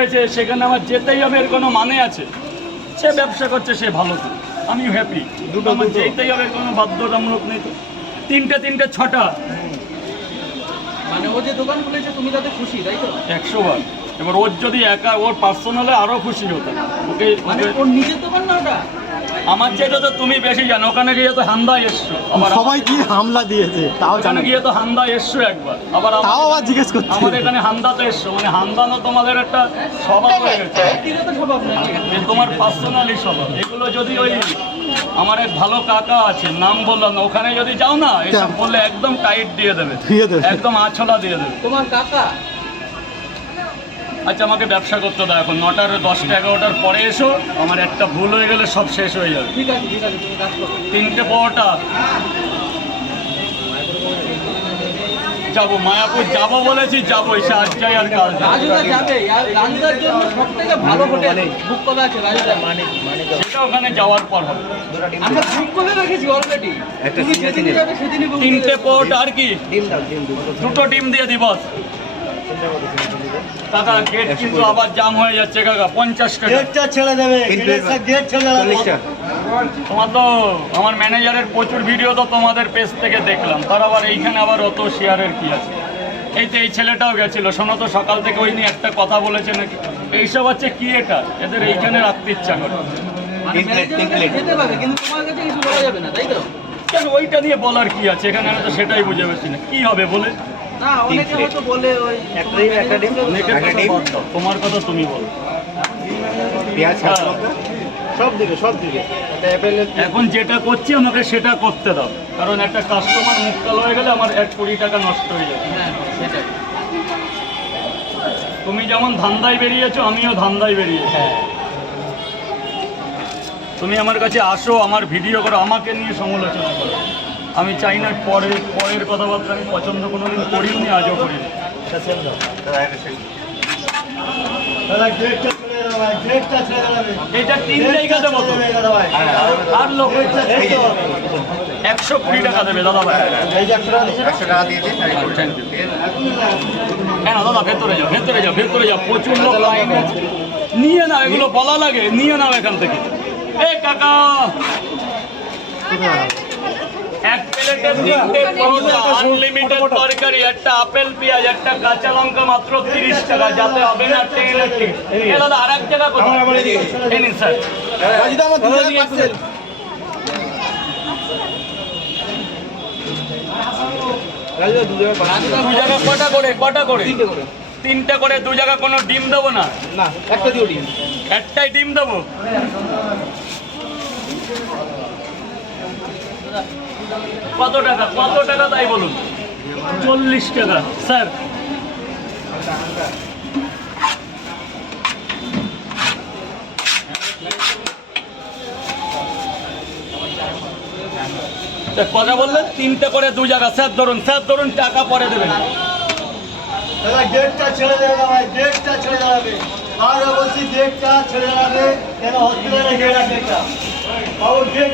হয়েছে সেখানে আমার যেতেই হবে এর কোনো মানে আছে। সে ব্যবসা করছে সে ভালো তো। আমি হ্যাপি দুটো আমার যেতেই হবে এর কোনো বাধ্যতামূলক নেই তো। তিনটে তিনটে ছটা। মানে ও যে দোকান খুলেছে তুমি তাতে খুশি তাই তো? একশো বার। এবার ওর যদি একা ওর পার্সোনালে আরও খুশি হতো ওকে মানে ওর নিজের দোকান না ওটা? আমার চাইতে তো তুমি বেশি জানো ওখানে গিয়ে তো হান্দা এসছো। আবার সবাই কি হামলা দিয়েছে? তাও ওখানে গিয়ে তো হান্দা এসছো একবার। আবার তাও আমাদের- আবার জিজ্ঞেস করছে। আমাদের এখানে হান্দা তো এসছো মানে হান্দানো তোমাদের একটা স্বভাব হয়ে গেছে। স্বভাব তোমার পার্সোনালি স্বভাব। এগুলো যদি ওই আমার এক ভালো কাকা আছে নাম বললাম না ওখানে যদি যাও না এসব বললে একদম টাইট দিয়ে দেবে। একদম আছলা দিয়ে দেবে। তোমার কাকা? আচ্ছা আমাকে ব্যবসা করতে দাও এখন। নটার দশটা এগারোটার পরে এসো আমার একটা ভুল হয়ে গেলে সব শেষ হয়ে যাবে। ঠিক আছে ঠিক আছে তুমি কাজ করো। তিনটে পরোটা। যাব মায়াপুর যাব বলেছি যাব এসে আজ যাই আর কাল যাবে। রাজুদার জন্য সব ভালো হোটেল বুক করা আছে রাজুদা। মানে সেটা ওখানে যাওয়ার পর হবে। আমরা বুক করে রেখেছি অলরেডি তুমি যেদিনই যাবে সেদিনই তিনটে পরোটা আর কি? দুটো। ডিম দিয়ে দি বস কাকা গেট কিন্তু আবার জাম হয়ে যাচ্ছে কাকা পঞ্চাশ টাকা। গেটটা ছেড়ে দেবে গেট ছেড়ে দেবে। তোমার তো আমার ম্যানেজারের প্রচুর ভিডিও তো তোমাদের পেজ থেকে দেখলাম। তার আবার এইখানে আবার অত শেয়ারের কি আছে? এই তো এই ছেলেটাও গেছিল। শোনো তো সকাল থেকে ওই নিয়ে একটা কথা বলেছে নাকি? এইসব হচ্ছে কি এটা? এদের এইখানে রাখতে ইচ্ছা করে। মানে ম্যানেজারের কাছে যেতে পারবে কিন্তু তোমার কাছে কিছু বলা যাবে না তাই তো? কেন? ওইটা নিয়ে বলার কি আছে? এখানে আমি তো সেটাই বুঝে পাচ্ছি না। কি হবে বলে? না অনেকে বলে ওই অনেকের কথা বাদ তোমার কথা তুমি বলো। পেঁয়াজ হ্যাঁ। সব সব এখন যেটা করছি আমাকে সেটা করতে দাও। কারণ একটা কাস্টমার মুখ কালো হয়ে গেলে আমার এক কোটি টাকা নষ্ট হয়ে যাবে। হ্যাঁ তুমি যেমন ধান্দায় বেরিয়েছো আমিও ধান্দায় বেরিয়েছি। তুমি আমার কাছে আসো আমার ভিডিও করো আমাকে নিয়ে সমালোচনা করো। আমি চাই না পরের পরের কথাবার্তা আমি পছন্দ কোনোদিন করিও নি আজও করি এটা তিন আর লোক একশো কুড়ি টাকা দেবে দাদা ভাই। কেন দাদা ভেতরে যাও ভেতরে যাও ভেতরে যাও। প্রচুর লোক লাইন নিয়ে নাও এগুলো বলা লাগে নিয়ে নাও এখান থেকে। এ কাকা। এক প্লেটে তিনটে পরোটা আনলিমিটেড তরকারি একটা আপেল পেঁয়াজ একটা কাঁচা লঙ্কা মাত্র তিরিশ টাকা। যাতে হবে না টেনে এ দাদা আর এক জায়গা কোথাও নিন স্যার। রাজিদা আমার দুটো পার্সেল রাজিদা দু জায়গা কটা করে? কটা করে? তিনটে করে। দু জায়গা কোনো ডিম দেবো না? না একটা ডিম। একটাই ডিম দেবো? কত টাকা? কত টাকা তাই বলুন? চল্লিশ টাকা। স্যার। কথা বললেন? তিনটে করে দু জায়গা। স্যার, ধরুন স্যার, ধরুন, টাকা পরে দেবেন। দাদা গেটটা ছেড়ে গেটটা ছেড়ে বলছি গেটটা ছেড়ে একটা গেট